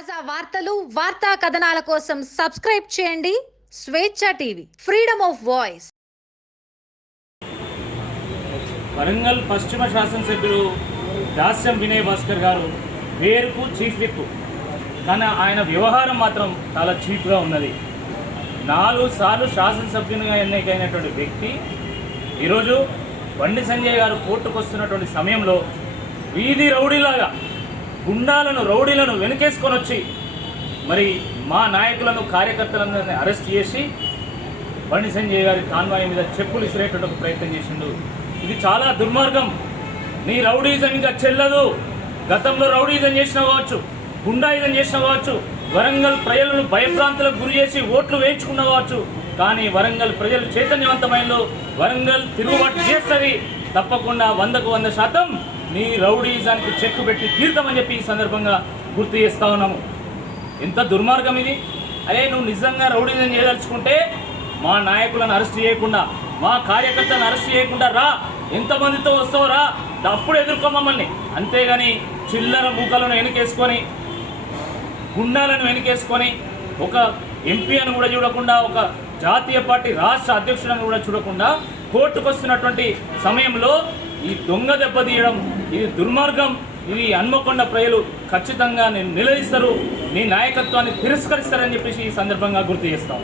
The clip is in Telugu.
తాజా వార్తలు వార్తా కథనాల కోసం సబ్స్క్రైబ్ చేయండి. Swechha TV freedom of voice. Warangal పశ్చిమ శాసనసభ్యులు దాస్యం వినయ్ భాస్కర్ గారు వేరుకు చీఫ్ విప్. కానీ ఆయన వ్యవహారం మాత్రం చాలా చీప్గా ఉన్నది. నాలుగు సార్లు శాసనసభ్యునిగా ఎన్నికైనటువంటి వ్యక్తి ఈరోజు బండి సంజయ్ గారు కోర్టుకు వస్తున్నటువంటి సమయంలో వీధి రౌడీలాగా గుండాలను రౌడీలను వెనుకేసుకొని వచ్చి మరి మా నాయకులను కార్యకర్తలందరినీ అరెస్ట్ చేసి బండి సంజయ్ గారి కాన్వాయ్ మీద చెప్పులు ఇసిరేటువంటి ప్రయత్నం చేసిండు. ఇది చాలా దుర్మార్గం. నీ రౌడీజం ఇంకా చెల్లదు. గతంలో రౌడీజం చేసిన కావచ్చు గుండాయిజం చేసిన కావచ్చు వరంగల్ ప్రజలను భయభ్రాంతులకు గురి చేసి ఓట్లు వేయించుకున్న కావచ్చు కానీ వరంగల్ ప్రజలు చైతన్యవంతమైన వరంగల్ తిరుగుబాటు చేస్తుంది. తప్పకుండా వందకు వంద శాతం నీ రౌడీజానికి చెక్కు పెట్టి తీర్థమని చెప్పి ఈ సందర్భంగా గుర్తు చేస్తా ఉన్నాము. ఎంత దుర్మార్గం ఇది? అరే నువ్వు నిజంగా రౌడీజం చేయదలుచుకుంటే మా నాయకులను అరెస్ట్ చేయకుండా మా కార్యకర్తలను అరెస్ట్ చేయకుండా రా. ఎంతమందితో వస్తావు రా. అప్పుడు ఎదుర్కో మమ్మల్ని. అంతేగాని చిల్లర మూకలను వెనకేసుకొని గుండాలను వెనకేసుకొని ఒక ఎంపీ అని కూడా చూడకుండా ఒక జాతీయ పార్టీ రాష్ట్ర అధ్యక్షులను కూడా చూడకుండా కోర్టుకు వస్తున్నటువంటి సమయంలో ఈ దొంగ దెబ్బతీయడం ఇది దుర్మార్గం ఇది హన్మకొండ ప్రజలు ఖచ్చితంగా నేను నిలదీస్తారు నీ నాయకత్వాన్ని తిరస్కరిస్తారని చెప్పేసి ఈ సందర్భంగా గుర్తు చేస్తాం.